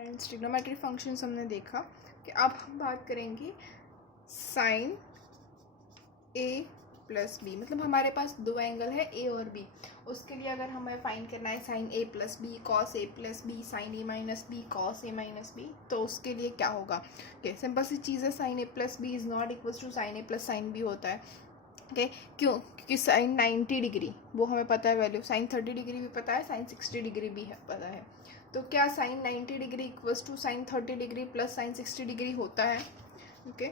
Friends, trigonometric functions हमने देखा कि अब हम बात करेंगे साइन ए प्लस बी। मतलब हमारे पास दो एंगल है ए और बी। उसके लिए अगर हमें फाइंड करना है sign A plus B, cos A plus B, sign A minus B, cos A minus B, तो उसके लिए क्या होगा? ओके, सिंपल सी चीज़ है, sign A plus B is not equals to sine A plus sine B होता है। ओके, क्यों? क्योंकि साइन 90 डिग्री वो हमें पता है वैल्यू, साइन 30 डिग्री भी पता है, साइन 60 डिग्री भी है पता है। तो क्या sine 90 degree equals to sine 30 degree plus sine 60 degree होता है? ओके,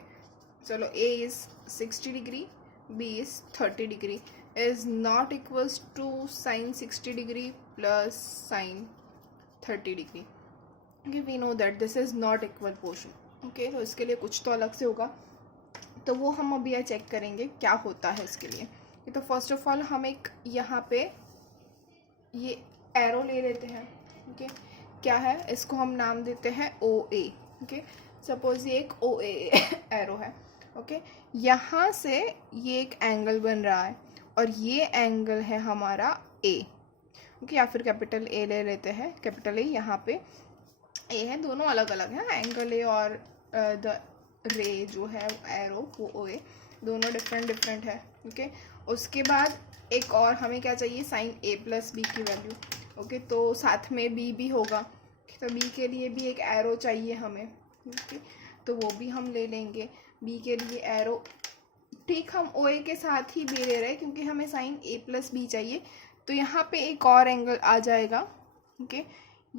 चलो A is 60 degree, B is 30 degree, is not equals to sine 60 degree plus sine 30 degree. Okay, we know that this is not equal portion. Okay, तो इसके लिए कुछ तो अलग से होगा, तो वो हम अभी यह चेक करेंगे क्या होता है इसके लिए। तो फर्स्ट ऑफ ऑल हम एक यहाँ पे ये एरो ले लेते हैं। ओके, क्या है? इसको हम नाम देते हैं ओ ए। ओके, सपोज ये एक ओ ए एरो है। ओके, यहाँ से ये एक एंगल बन रहा है और ये एंगल है हमारा ए। ओके, या फिर कैपिटल ए ले लेते हैं, कैपिटल ए यहाँ पे ए है, दोनों अलग अलग हैं, एंगल ए और द रे जो है एरो वो ओ ए, दोनों डिफरेंट है। ओके, उसके बाद एक और हमें क्या चाहिए? साइन ए प्लस बी की वैल्यू। ओके, तो साथ में बी भी होगा, तो बी के लिए भी एक एरो चाहिए हमें। ओके, तो वो भी हम ले लेंगे। बी के लिए एरो, ठीक, हम ओ ए के साथ ही बी ले रहे हैं क्योंकि हमें साइन ए प्लस बी चाहिए। तो यहाँ पे एक और एंगल आ जाएगा। ओके,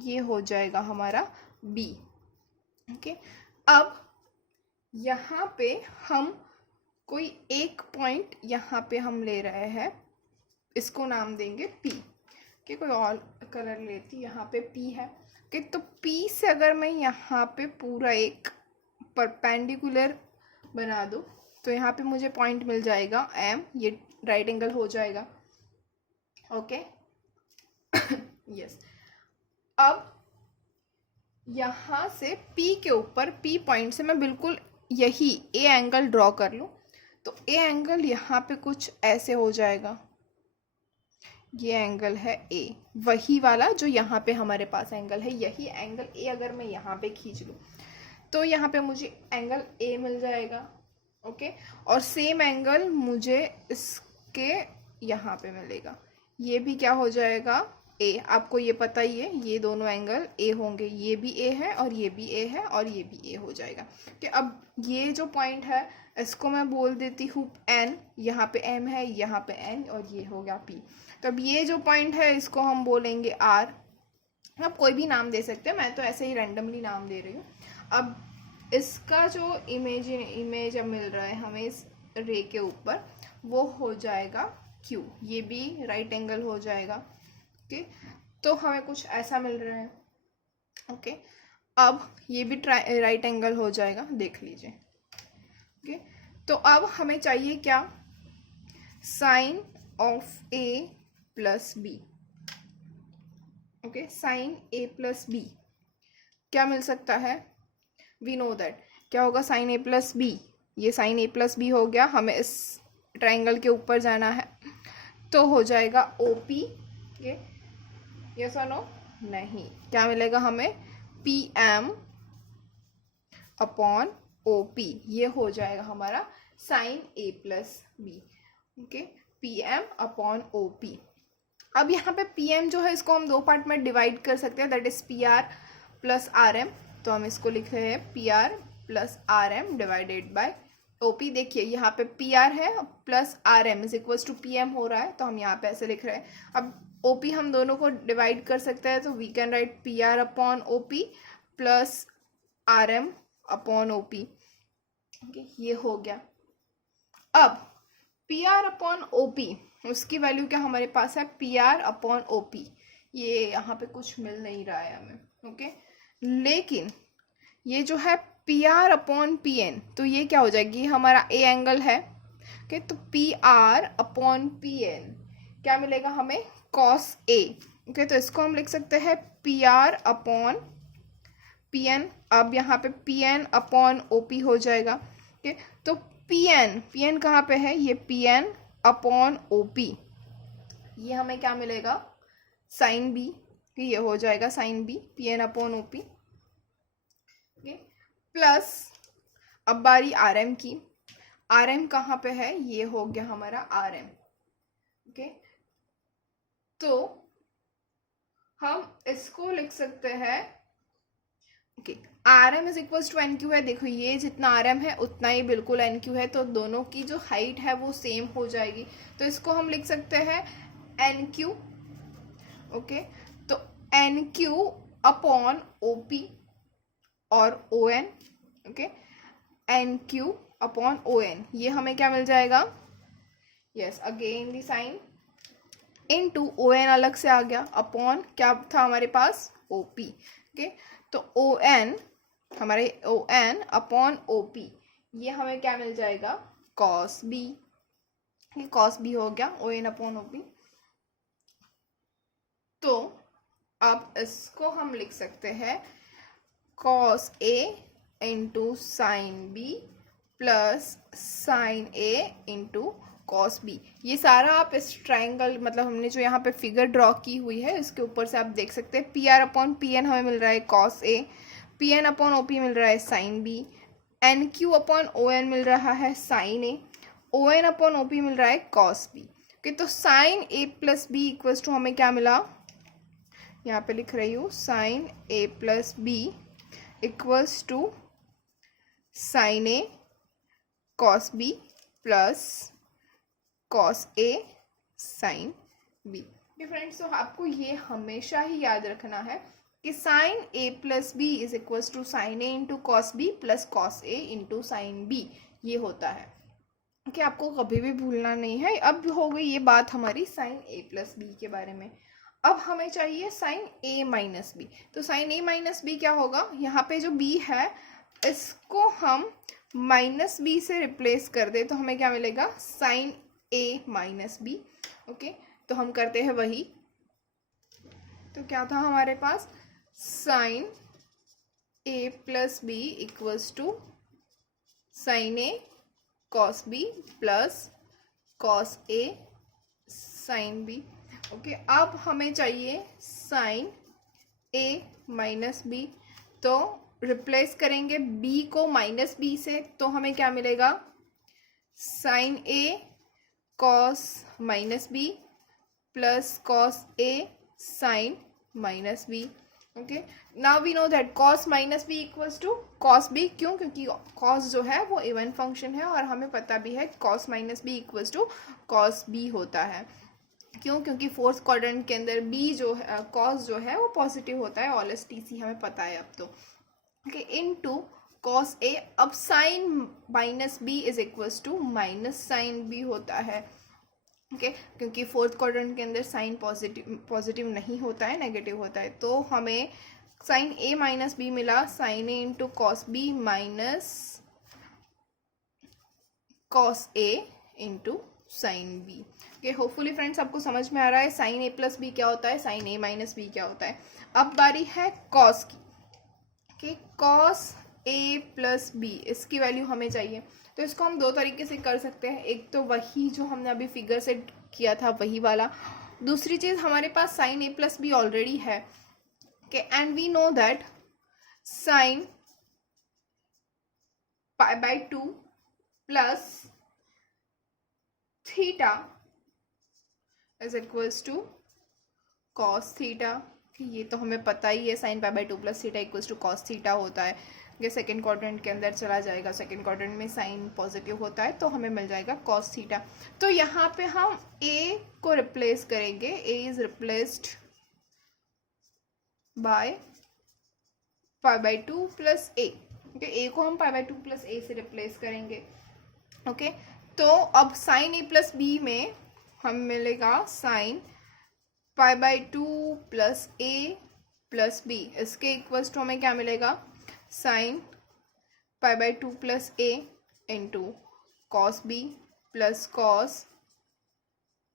ये हो जाएगा हमारा बी। ओके, अब यहाँ पे हम कोई एक पॉइंट यहाँ पे हम ले रहे हैं, इसको नाम देंगे P। कि कोई और कलर लेती, यहाँ पे P है। कि तो P से अगर मैं यहाँ पे पूरा एक परपेंडिकुलर बना दूँ तो यहाँ पे मुझे पॉइंट मिल जाएगा M, ये राइट एंगल हो जाएगा। Okay, yes. अब यहाँ से P के ऊपर, P पॉइंट से मैं बिल्कुल यही ए एंगल ड्रॉ कर लूँ तो ए एंगल यहाँ पे कुछ ऐसे हो जाएगा। ये एंगल है ए, वही वाला जो यहाँ पे हमारे पास एंगल है, यही एंगल ए अगर मैं यहाँ पे खींच लूँ तो यहाँ पे मुझे एंगल ए मिल जाएगा। ओके, और सेम एंगल मुझे इसके यहाँ पे मिलेगा, ये भी क्या हो जाएगा? ए। आपको ये पता ही है, ये दोनों एंगल ए होंगे, ये भी ए है और ये भी ए है और ये भी ए हो जाएगा। कि अब ये जो पॉइंट है इसको मैं बोल देती हूँ एन, यहाँ पे एम है, यहाँ पे एन, और ये हो गया पी। तो अब ये जो पॉइंट है इसको हम बोलेंगे आर। आप कोई भी नाम दे सकते हैं, मैं तो ऐसे ही रैंडमली नाम दे रही हूँ। अब इसका जो इमेज अब मिल रहा है हमें इस रे के ऊपर, वो हो जाएगा क्यू, ये भी राइट एंगल हो जाएगा। ओके, तो हमें कुछ ऐसा मिल रहा है। ओके, अब ये भी राइट एंगल हो जाएगा, देख लीजिए। ओके, तो अब हमें चाहिए क्या? Sine of A plus B. Okay, sine A plus B क्या मिल सकता है? वी नो दैट क्या होगा? साइन ए प्लस बी, ये साइन ए प्लस बी हो गया, हमें इस ट्राइंगल के ऊपर जाना है तो हो जाएगा ओ पी। यस और नो? नहीं, क्या मिलेगा हमें? P M upon O P, ये हो जाएगा हमारा sine A plus B. Okay, P M upon O P. अब यहाँ पे पी एम जो है इसको हम दो पार्ट में डिवाइड कर सकते हैं, that is P R plus R M. तो हम इसको लिख रहे हैं P R plus R M divided by O P. देखिए यहाँ पे पी आर है plus R M is equals to P M हो रहा है, तो हम यहाँ पे ऐसे लिख रहे हैं। अब ओ पी हम दोनों को डिवाइड कर सकते हैं, तो we can write P R upon O P plus R M upon O P. Okay, ये हो गया। अब P R upon O P, उसकी वैल्यू क्या हमारे पास है? P R upon O P. ये यहाँ पे कुछ मिल नहीं रहा है हमें। ओके, लेकिन ये जो है P R upon P N, तो ये क्या हो जाएगी? हमारा ए एंगल है। ओके, तो P R upon P N क्या मिलेगा हमें? Cos A. ओके, तो इसको हम लिख सकते हैं P R upon P N. अब यहाँ पे P N upon O P हो जाएगा। ओके, तो पी एन कहाँ पे है? ये P N upon O P, ये हमें क्या मिलेगा? Sine B. ये हो जाएगा sine B, P N upon O P. Okay, plus अब बारी आर एम की। आर एम कहाँ पे है, ये हो गया हमारा आर एम। ओके, तो हम इसको लिख सकते हैं, okay, R M is equal to N Q है। देखो ये जितना आर एम है उतना ही बिल्कुल एन क्यू है, तो दोनों की जो हाइट है वो सेम हो जाएगी। तो इसको हम लिख सकते हैं एन क्यू। ओके, तो N Q upon O P और O N. Okay, N Q upon O N, ये हमें क्या मिल जाएगा, yes again the sine, into O N अलग से आ गया, अपॉन क्या था हमारे पास, ओ पी। ओके, तो ओ एन, हमारे O N upon O P, ये हमें क्या मिल जाएगा, कॉस बी। ये कॉस बी हो गया O N upon O P. तो अब इसको हम लिख सकते हैं cos A into sine B plus sine A into cos B. ये सारा आप इस ट्राइंगल, मतलब हमने जो यहाँ पे फिगर ड्रॉ की हुई है इसके ऊपर से आप देख सकते हैं। P R upon P N हमें मिल रहा है cos A, P N upon O P मिल रहा है sine B, N Q upon O N मिल रहा है साइन ए, O N upon O P मिल रहा है कॉस बी। ओके, तो sine A plus B equals to हमें क्या मिला, यहाँ पे लिख रही हूँ sine A plus B equals to sine A cos B plus cos A sine B. Friends, तो आपको ये हमेशा ही याद रखना है कि sine A plus B is equals to sine A into cos B plus cos A into sine B, ये होता है। कि आपको कभी भी भूलना नहीं है। अब हो गई ये बात हमारी साइन ए प्लस बी के बारे में। अब हमें चाहिए साइन ए माइनस बी। तो साइन ए माइनस बी क्या होगा, यहाँ पे जो बी है इसको हम माइनस बी से रिप्लेस कर दे तो हमें क्या मिलेगा, sine A minus B. Okay, तो हम करते हैं वही। तो क्या था हमारे पास, sine A plus B equals to sine A cos B plus cos A sine B. Okay, अब हमें चाहिए साइन ए माइनस बी, तो रिप्लेस करेंगे b को माइनस बी से, तो हमें क्या मिलेगा, sine A cos minus B plus cos A sine minus B. Okay, now we know that cos minus B equals to cos B. क्यों, क्योंकि cos जो है वो इवन फंक्शन है और हमें पता भी है cos minus B equals to cos B होता है। क्यों, क्योंकि फोर्थ क्वाड्रेंट के अंदर b जो है, cos जो है वो पॉजिटिव होता है, ऑल एस टी सी हमें पता है अब तो। Okay, into cos A, अब sine minus B is equals to minus sine B होता है। ओके, क्योंकि फोर्थ क्वाड्रेंट के अंदर साइन पॉजिटिव नहीं होता है, नेगेटिव होता है। तो हमें साइन ए माइनस बी मिला, sine A into cos B minus cos A into sine B. Okay, hopefully friends आपको समझ में आ रहा है साइन ए प्लस बी क्या होता है, साइन ए माइनस बी क्या होता है। अब बारी है कॉस की। Okay, cos A plus B, इसकी वैल्यू हमें चाहिए। तो इसको हम दो तरीके से कर सकते हैं, एक तो वही जो हमने अभी फिगर से किया था वही वाला, दूसरी चीज हमारे पास sine A plus B already है। Okay, and we know that sine pi by 2 plus theta is equals to cos theta. ये तो हमें पता ही है, sine pi by 2 plus theta equals to cos theta होता है। ये सेकेंड क्वाड्रेंट के अंदर चला जाएगा, सेकेंड क्वाड्रेंट में साइन पॉजिटिव होता है तो हमें मिल जाएगा कॉस थीटा। तो यहाँ पे हम a को रिप्लेस करेंगे, a is replaced by pi by 2 plus A. Okay, a को हम पाई बाय 2 प्लस ए से रिप्लेस करेंगे। ओके, तो अब साइन ए प्लस बी में हम मिलेगा sine pi by 2 plus A plus B, इसके इक्वल्स टू हमें क्या मिलेगा, sine pi by 2 plus A into cos B plus cos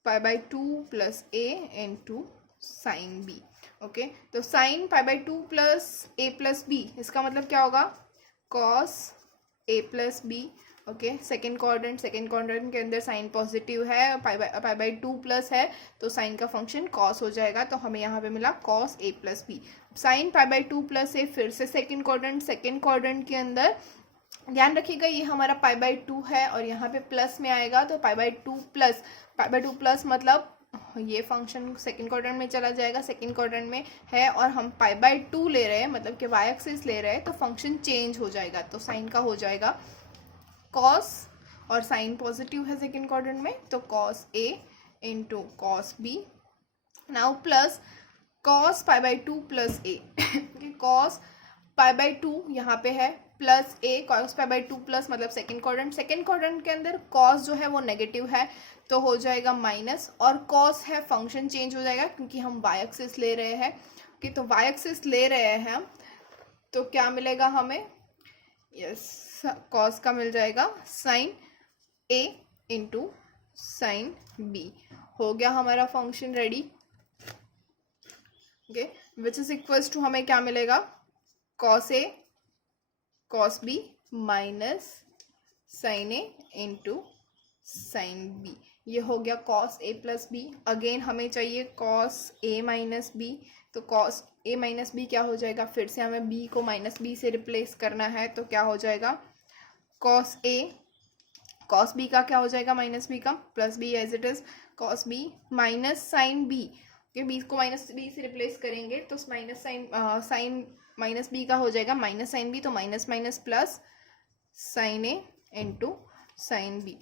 pi by 2 plus A into sine B. Okay, तो sine pi by 2 plus A plus B, इसका मतलब क्या होगा, cos A plus B okay. Second quadrant के अंदर sign positive है, पाई by 2 plus है, तो साइन का फंक्शन कॉस हो जाएगा, तो हमें यहाँ पे मिला cos A plus B. Sine pi by 2 plus A, फिर से सेकेंड क्वाड्रेंट के अंदर ध्यान रखिएगा ये हमारा पाई बाई 2 है और यहाँ पे प्लस में आएगा, तो पाई बाई 2 प्लस मतलब ये फंक्शन सेकंड क्वाड्रेंट में चला जाएगा, सेकंड क्वाड्रेंट में है और हम पाई बाई 2 ले रहे हैं, मतलब कि वाई एक्सिस ले रहे हैं, तो फंक्शन चेंज हो जाएगा, तो साइन का हो जाएगा कॉस, और साइन पॉजिटिव है सेकंड क्वाड्रेंट में, तो cos A into cos B. Now plus cos pi by 2 plus A, cos pi by 2 यहाँ पे है, plus A cos pi by 2 plus मतलब सेकंड क्वाड्रेंट के अंदर कॉस जो है वो नेगेटिव है, तो हो जाएगा माइनस, और कॉस है फंक्शन चेंज हो जाएगा क्योंकि हम वाई एक्सिस ले रहे हैं, कि तो वाई एक्सिस ले रहे हैं हम, तो क्या मिलेगा हमें, यस कॉस का मिल जाएगा sine A into sine B. हो गया हमारा function ready. Okay, which is equals to हमें क्या मिलेगा, cos A cos B minus sine A into sine B. ये हो गया cos A plus B. Again हमें चाहिए कॉस ए माइनस बी, तो कॉस ए माइनस बी क्या हो जाएगा, फिर से हमें बी को माइनस बी से रिप्लेस करना है, तो क्या हो जाएगा कॉस ए, कॉस बी का क्या हो जाएगा माइनस बी का, plus B as it is, cos B minus sine B, B को माइनस बी से रिप्लेस करेंगे तो माइनस साइन माइनस बी का हो जाएगा माइनस साइन बी, तो minus minus plus sine A into sine B.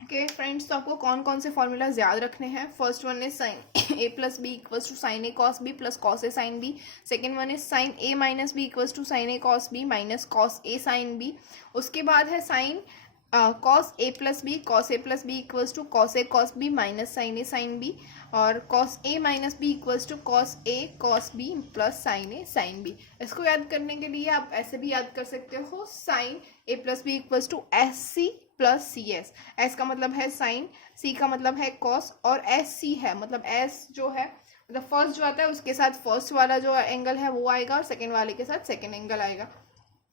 Okay friends, तो आपको कौन कौन से फॉर्मूलाज याद रखने हैं। First one is sine A plus B equals to sine A cos B plus cos A sine B. Second one is sine A minus B equals to sine A cos B minus cos A sine B. उसके बाद है sine cos A plus B equals to cos A cos B minus sine A sine B, और cos A minus B equals to cos A cos B plus sine A sine B. इसको याद करने के लिए आप ऐसे भी याद कर सकते हो, sine A plus B equals to S C plus C S. S का मतलब है साइन, सी का मतलब है कॉस, और एस सी है मतलब एस जो है मतलब फर्स्ट जो आता है उसके साथ फर्स्ट वाला जो एंगल है वो आएगा और सेकेंड वाले के साथ सेकेंड एंगल आएगा,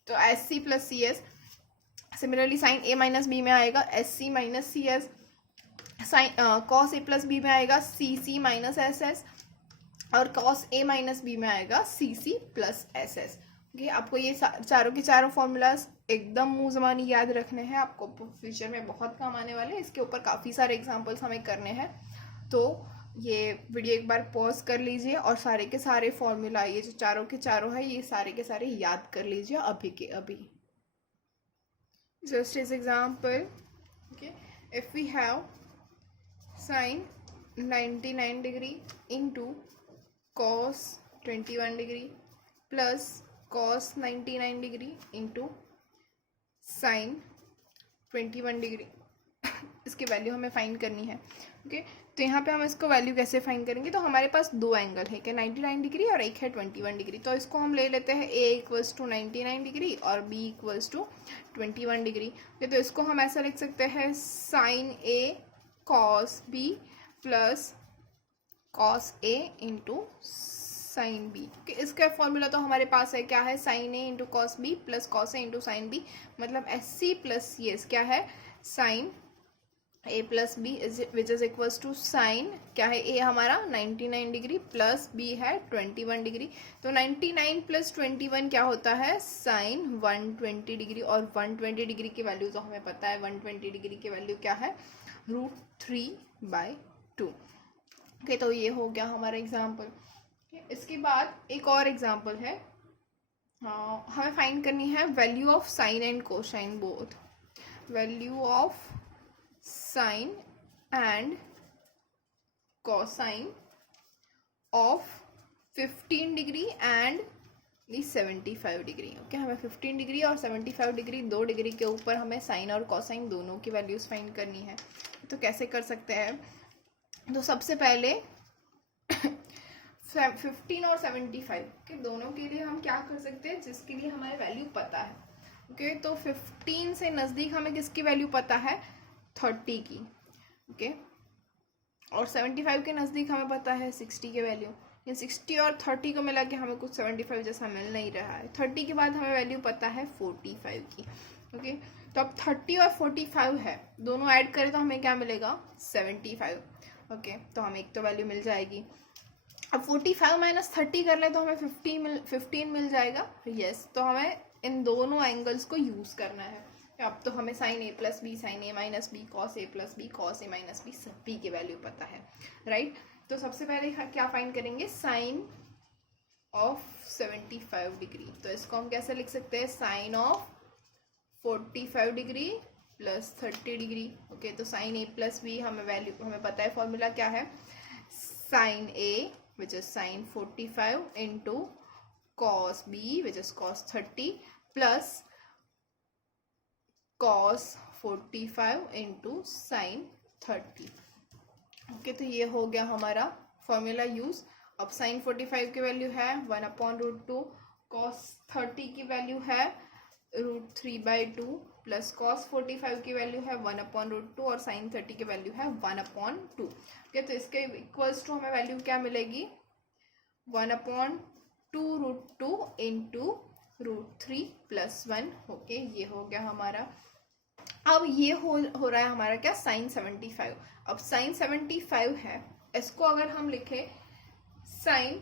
तो S C plus C S. Similarly sine A minus B में आएगा S C minus C S, sine cos A plus B में आएगा C C minus S S, और कॉस ए माइनस बी में आएगा C C plus S S. Okay, आपको ये चारों के चारों फॉर्मूलाज एकदम मुंह ज़बानी याद रखने हैं, आपको फ्यूचर में बहुत काम आने वाले हैं। इसके ऊपर काफ़ी सारे एग्जांपल्स हमें करने हैं, तो ये वीडियो एक बार पॉज कर लीजिए और सारे के सारे फॉर्मूला ये जो चारों के चारों है ये सारे के सारे याद कर लीजिए अभी के अभी। Just as example, okay, if we have sine 99 degree into cos 21 degree plus cos 99 degree into sin 21 degree, इसकी वैल्यू हमें फाइंड करनी है। ओके, तो यहाँ पे हम इसको वैल्यू कैसे फाइंड करेंगे, तो हमारे पास दो एंगल है क्या 99 डिग्री और एक है 21 डिग्री, तो इसको हम ले लेते हैं a इक्वल्स टू 99 डिग्री और b इक्वल्स टू 21 डिग्री। तो इसको हम ऐसा लिख सकते हैं sine a cos b plus cos a into sine B. इसका फॉर्मूला तो हमारे पास है, क्या है sine a into cos B plus cos a into sine B, मतलब S C plus C S क्या है sine a plus B which is equals to sine क्या है a हमारा 99 डिग्री प्लस b है 21 डिग्री, तो 99 प्लस 21 क्या होता है साइन 120 डिग्री, और 120 डिग्री की वैल्यू तो हमें पता है 120 डिग्री की वैल्यू क्या है √3/2। ओके, तो ये हो गया हमारा एग्जाम्पल। इसके बाद एक और एग्जाम्पल है, हमें फाइंड करनी है value of sine and cosine both, value of sine and cosine of 15 degree and 75 degree. Okay, हमें 15 डिग्री और 75 डिग्री 2 डिग्री के ऊपर हमें साइन और कोसाइन दोनों की वैल्यूज फाइंड करनी है। तो कैसे कर सकते हैं, तो सबसे पहले 15 और 75 के दोनों के लिए हम क्या कर सकते हैं, जिसके लिए हमारे वैल्यू पता है। ओके, तो 15 से नज़दीक हमें किसकी वैल्यू पता है 30 की। ओके, और 75 के नज़दीक हमें पता है 60 की वैल्यू, या 60 और 30 को मिला के हमें कुछ 75 जैसा मिल नहीं रहा है। 30 के बाद हमें वैल्यू पता है 45 की। ओके, तो अब 30 और 45 है, दोनों ऐड करें तो हमें क्या मिलेगा 75। ओके, तो हमें एक तो वैल्यू मिल जाएगी। अब 45 माइनस 30 कर ले तो हमें 15 मिल जाएगा। यस, तो हमें इन दोनों एंगल्स को यूज़ करना है। अब तो हमें sine A plus B, sign A minus B, cos A plus B, cos A minus B, सब बी की वैल्यू पता है, राइट। तो सबसे पहले क्या फाइंड करेंगे, साइन ऑफ 75 डिग्री। तो इसको हम कैसे लिख सकते हैं, sine of 45 degree plus 30 degree. Okay, तो साइन ए प्लस बी हमें वैल्यू, हमें पता है फॉर्मूला क्या है, sign A which is sine 45 into cos b which is cos 30 plus cos 45 into sin 30। Okay, तो ये हो गया हमारा फॉर्मूला यूज। अब sin 45 की वैल्यू है 1/√2, cos 30 की वैल्यू है √3/2 प्लस cos 45 की वैल्यू है 1/√2 और sin 30 की वैल्यू है 1/2। ओके, तो इसके इक्वल्स टू हमें वैल्यू क्या मिलेगी, 1/2√2 इंटू √3 प्लस 1। ओके, ये हो गया हमारा। अब ये हो रहा है हमारा क्या, साइन 75। अब साइन 75 है, इसको अगर हम लिखे साइन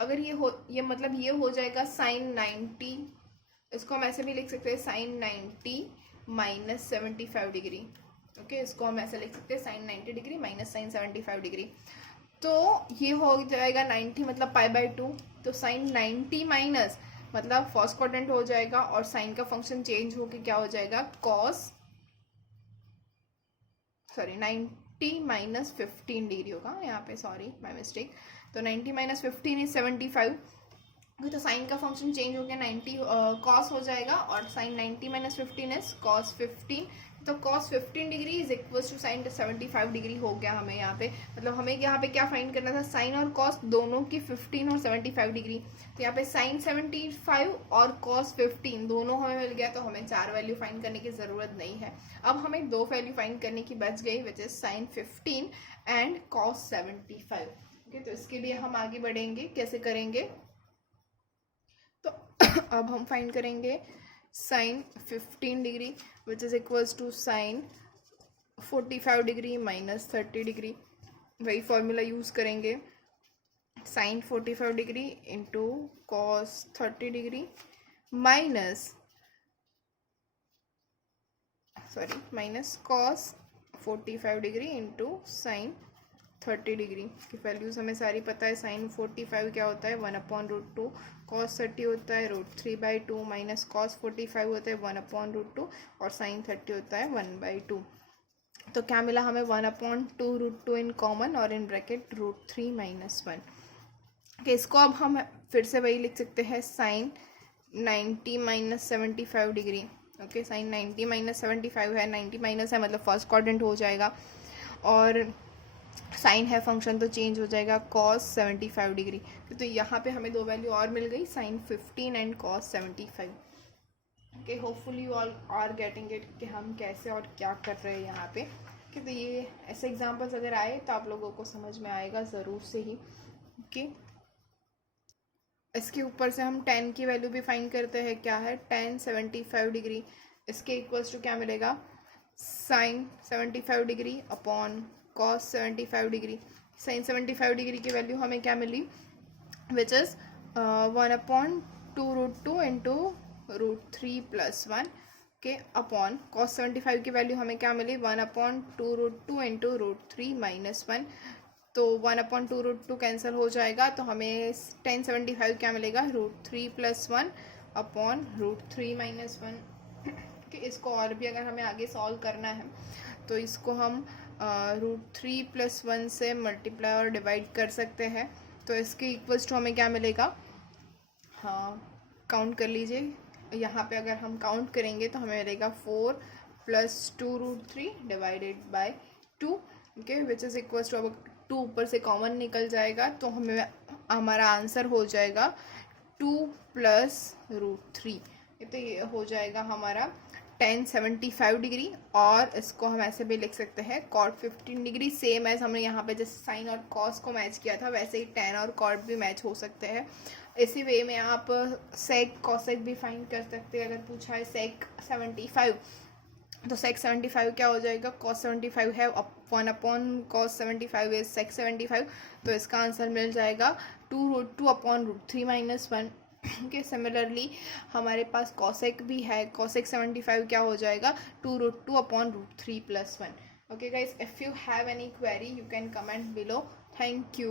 अगर ये मतलब ये हो जाएगा साइन 90, इसको हम ऐसे भी लिख सकते हैं साइन 90 माइनस 75 डिग्री। ओके, इसको हम ऐसे लिख सकते हैं sine 90 degree minus sine 75 degree. तो ये हो जाएगा 90 मतलब π/2, तो साइन 90 माइनस मतलब फर्स्ट क्वाड्रेंट हो जाएगा और साइन का फंक्शन चेंज होके क्या हो जाएगा, 90 माइनस 15 डिग्री होगा यहाँ पे, सॉरी माय मिस्टेक। तो 90 माइनस 15 इज 75। तो साइन का फंक्शन चेंज हो गया, 90 कॉस हो जाएगा और साइन 90 माइनस 15 इज कॉस 15। तो cos 15 degree is equal to sine 75 degree हो गया हमें यहाँ पे। मतलब हमें यहाँ पे क्या फाइंड करना था, साइन और कॉस दोनों की 15 और 75 डिग्री। तो यहाँ पे साइन 75 और कॉस 15 दोनों हमें मिल गया, तो हमें 4 वैल्यू फाइंड करने की ज़रूरत नहीं है। अब हमें 2 वैल्यू फाइंड करने की बच गई, विच is sign 15 and cos 75। Okay, तो इसके लिए हम आगे बढ़ेंगे, कैसे करेंगे, तो अब हम फाइंड करेंगे sine 15 degree which is equals to sine 45 degree minus 30 degree. वही फॉर्मूला यूज़ करेंगे, sine 45 degree into cos 30 degree minus cos 45 degree into sine 30 degree की वैल्यूज़ हमें सारी पता है। साइन 45 क्या होता है, 1/√2, कॉस 30 होता है √3/2 माइनस कॉस 45 होता है 1/√2 और साइन 30 होता है 1/2। तो क्या मिला हमें, 1/2√2 इन कॉमन और इन ब्रैकेट √3 माइनस 1। कि इसको अब हम फिर से वही लिख सकते हैं, sine 90 minus 75 degree. Okay, sine 90 minus 75 है, 90 माइनस है मतलब फर्स्ट क्वाड्रेंट हो जाएगा और साइन है फंक्शन तो चेंज हो जाएगा कॉस 75 डिग्री। तो यहाँ पे हमें 2 वैल्यू और मिल गई, sine 15 and cos 75। Okay, hopefully you all are getting it कि हम कैसे और क्या कर रहे हैं यहाँ पे। कि तो ये ऐसे एग्जांपल्स अगर आए तो आप लोगों को समझ में आएगा ज़रूर से ही। ओके, इसके ऊपर से हम 10 की वैल्यू भी फाइंड करते हैं, क्या है, tan 75 डिग्री। इसके इक्वल्स टू क्या मिलेगा, sine 75 degree upon cos 75 degree. Sine 75 degree की वैल्यू हमें क्या मिली, विच इज़ 1/2√2 इंटू √3 प्लस 1 के अपॉन कॉस 75 की वैल्यू हमें क्या मिली, 1/2√2 इंटू √3 माइनस 1। तो 1/2√2 कैंसिल हो जाएगा, तो हमें tan 75 क्या मिलेगा, √3 प्लस 1 अपॉन √3 माइनस 1। कि इसको और भी अगर हमें आगे सॉल्व करना है तो इसको हम √3 प्लस 1 से मल्टीप्लाई और डिवाइड कर सकते हैं। तो इसके इक्वल्स टू हमें क्या मिलेगा, हाँ काउंट कर लीजिए, यहाँ पे अगर हम काउंट करेंगे तो हमें मिलेगा 4 plus 2√3 divided by 2। Okay, which is equals to, अब 2 ऊपर से कॉमन निकल जाएगा तो हमें हमारा आंसर हो जाएगा 2 प्लस √3। तो ये हो जाएगा हमारा tan 75 डिग्री। और इसको हम ऐसे भी लिख सकते हैं cot 15 डिग्री। सेम एज हमने यहाँ पे जैसे साइन और कॉस को मैच किया था वैसे ही tan और cot भी मैच हो सकते हैं। इसी वे में आप सेक कॉसेक भी फाइंड कर सकते हैं। अगर पूछा है सेक 75 तो सेक 75 क्या हो जाएगा, कॉस 75 है 1/cos 75 इज सेक 75, तो इसका आंसर मिल जाएगा 2√2/√3 - 1। ओके, सिमिलरली हमारे पास कॉसेक भी है, कॉसेक 75 क्या हो जाएगा 2√2/√3 + 1। Okay guys, if you have any query you can comment below. Thank you.